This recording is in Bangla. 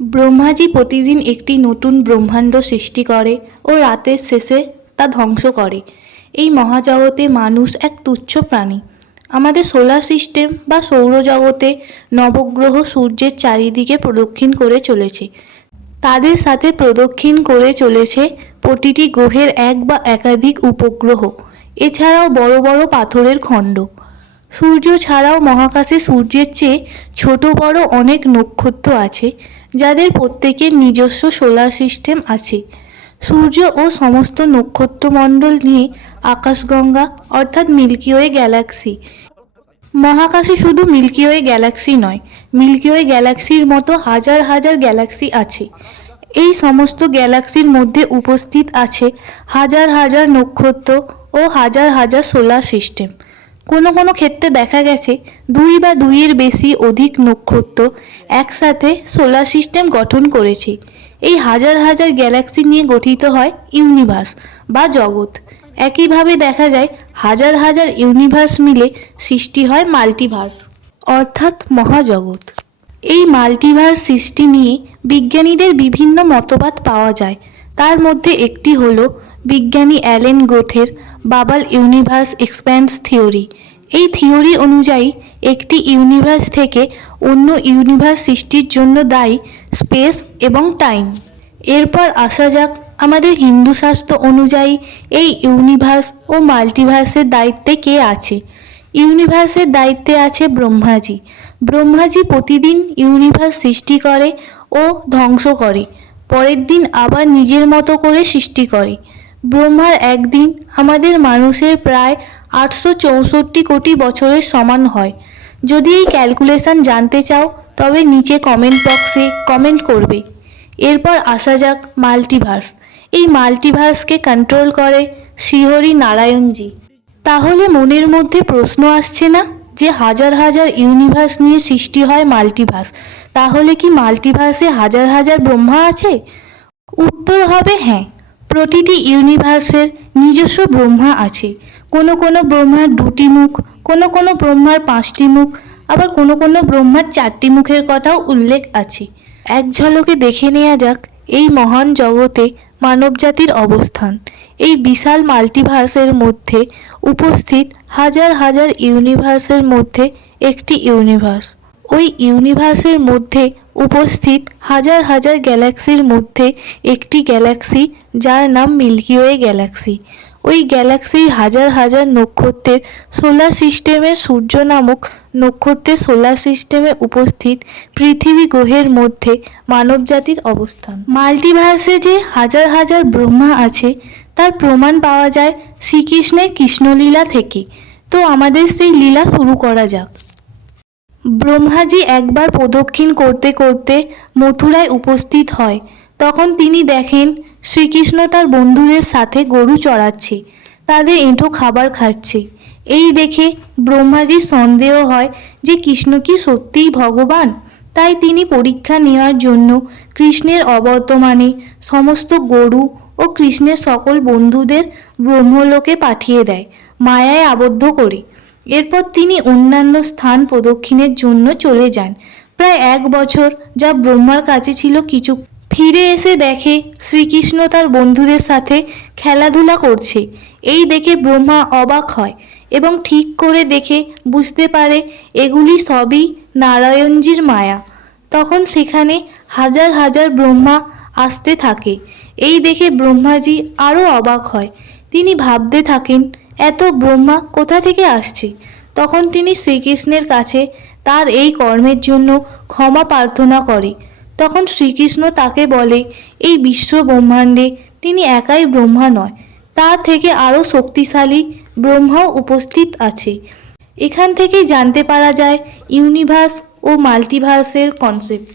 ব্রহ্মাজি প্রতিদিন একটি নতুন ব্রহ্মাণ্ড সৃষ্টি করে ও রাতের শেষে তা ধ্বংস করে। এই মহাজগতে মানুষ এক তুচ্ছ প্রাণী। আমাদের সোলার সিস্টেম বা সৌরজগতে নবগ্রহ সূর্যের চারিদিকে প্রদক্ষিণ করে চলেছে। তাদের সাথে প্রদক্ষিণ করে চলেছে প্রতিটি গ্রহের এক বা একাধিক উপগ্রহ, এছাড়াও বড় বড় পাথরের খণ্ড। সূর্য ছাড়াও মহাকাশে সূর্যের চেয়ে ছোট বড় অনেক নক্ষত্র আছে, যাদের প্রত্যেকের নিজস্ব সোলার সিস্টেম আছে। সূর্য ও সমস্ত নক্ষত্রমণ্ডল নিয়ে আকাশগঙ্গা অর্থাৎ মিল্কি ওয়ে গ্যালাক্সি। মহাকাশে শুধু মিল্কি ওয়ে গ্যালাক্সি নয়, মিল্কি ওয়ে গ্যালাক্সির মতো হাজার হাজার গ্যালাক্সি আছে। এই সমস্ত গ্যালাক্সির মধ্যে উপস্থিত আছে হাজার হাজার নক্ষত্র ও হাজার হাজার সোলার সিস্টেম। কোনো কোনো ক্ষেত্রে দেখা গেছে দুই বা দুইয়ের বেশি অধিক নক্ষত্র একসাথে সোলার সিস্টেম গঠন করেছে। এই হাজার হাজার গ্যালাক্সি নিয়ে গঠিত হয় ইউনিভার্স বা জগৎ। একইভাবে দেখা যায় হাজার হাজার ইউনিভার্স মিলে সৃষ্টি হয় মাল্টিভার্স অর্থাৎ মহাজগৎ। এই মাল্টিভার্স সৃষ্টি নিয়ে বিজ্ঞানীদের বিভিন্ন মতবাদ পাওয়া যায়। তার মধ্যে একটি হলো বিজ্ঞানী অ্যালেন গোথের বাবল ইউনিভার্স এক্সপ্যান্ডস থিওরি। এই থিওরি অনুযায়ী একটি ইউনিভার্স থেকে অন্য ইউনিভার্স সৃষ্টির জন্য দায়ী স্পেস এবং টাইম। এরপর আসা যাক আমাদের হিন্দু শাস্ত্র অনুযায়ী এই ইউনিভার্স ও মাল্টিভার্সের দায়িত্বে কে আছে। ইউনিভার্সের দায়িত্বে আছে ব্রহ্মাজি। ব্রহ্মাজি প্রতিদিন ইউনিভার্স সৃষ্টি করে ও ধ্বংস করে, পরের দিন আবার নিজের মতো করে সৃষ্টি করে। ব্রহ্মার একদিন আমাদের মানুষের প্রায় 864 কোটি বছরের সমান হয়। যদি এই ক্যালকুলেশন জানতে চাও তবে নিচে কমেন্ট বক্সে কমেন্ট করবে। এরপর আসা যাক মাল্টিভার্স। এই মাল্টিভার্সকে কন্ট্রোল করে শ্রীহরি নারায়ণজি। তাহলে মনের মধ্যে প্রশ্ন আসছে না যে হাজার হাজার ইউনিভার্স নিয়ে সৃষ্টি হয় মাল্টিভার্স, তাহলে কি মাল্টিভার্সে হাজার হাজার ব্রহ্মা আছে? উত্তর হবে হ্যাঁ, প্রতিটি ইউনিভার্সের নিজস্ব ব্রহ্মা আছে। কোনো কোনো ব্রহ্মার 2টি মুখ, কোনো কোনো ব্রহ্মার 5টি মুখ, আবার কোনো কোনো ব্রহ্মার 4টি মুখের কথাও উল্লেখ আছে। এক ঝলকে দেখে নেওয়া যাক এই মহান জগতে মানবজাতির অবস্থান। এই বিশাল মাল্টিভার্সের মধ্যে উপস্থিত হাজার হাজার ইউনিভার্সের মধ্যে একটি ইউনিভার্স। ওই ইউনিভার্সের মধ্যে উপস্থিত হাজার হাজার গ্যালাক্সির মধ্যে একটি গ্যালাক্সি, যার নাম মিল্কি ওয়ে গ্যালাক্সি। ওই গ্যালাক্সির হাজার হাজার নক্ষত্রের সোলার সিস্টেমের সূর্য নামক নক্ষত্রের সোলার সিস্টেমে উপস্থিত পৃথিবী গ্রহের মধ্যে মানবজাতির অবস্থান। মাল্টিভার্সে যে হাজার হাজার ব্রহ্মা আছে তার প্রমাণ পাওয়া যায় শ্রীকৃষ্ণের কৃষ্ণলীলা থেকে। তো আমাদের সেই লীলা শুরু করা যাক। ব্রহ্মাজি একবার প্রদক্ষিণ করতে করতে মথুরায় উপস্থিত হয়। তখন তিনি দেখেন শ্রীকৃষ্ণ তার বন্ধুদের সাথে গরু চড়াচ্ছে, তাদের এঁঠো খাবার খাচ্ছে। এই দেখে ব্রহ্মাজির সন্দেহ হয় যে কৃষ্ণ কি সত্যিই ভগবান। তাই তিনি পরীক্ষা নেওয়ার জন্য কৃষ্ণের অবর্তমানে সমস্ত গরু ও কৃষ্ণের সকল বন্ধুদের ব্রহ্মলোকে পাঠিয়ে দেয়, মায়ায় আবদ্ধ করে। এরপর তিনি অন্যান্য স্থান প্রদক্ষিণের জন্য চলে যান। প্রায় 1 বছর যা ব্রহ্মার কাছে ছিল কিছু। ফিরে এসে দেখে শ্রীকৃষ্ণ তার বন্ধুদের সাথে খেলাধুলা করছে। এই দেখে ব্রহ্মা অবাক হয় এবং ঠিক করে দেখে বুঝতে পারে এগুলি সবই নারায়ণজির মায়া। তখন সেখানে হাজার হাজার ব্রহ্মা আসতে থাকে। এই দেখে ব্রহ্মাজি আরও অবাক হয়। তিনি ভাবতে থাকেন এত ব্রহ্মা কোথা থেকে আসছে। তখন তিনি শ্রীকৃষ্ণের কাছে তার এই কর্মের জন্য ক্ষমা প্রার্থনা করে। তখন শ্রীকৃষ্ণ তাকে বলে এই বিশ্ব ব্রহ্মাণ্ডে তিনি একাই ব্রহ্মা নয়, তার থেকে আরও শক্তিশালী ব্রহ্মাও উপস্থিত আছে। এখান থেকেই জানতে পারা যায় ইউনিভার্স ও মাল্টিভার্সের কনসেপ্ট।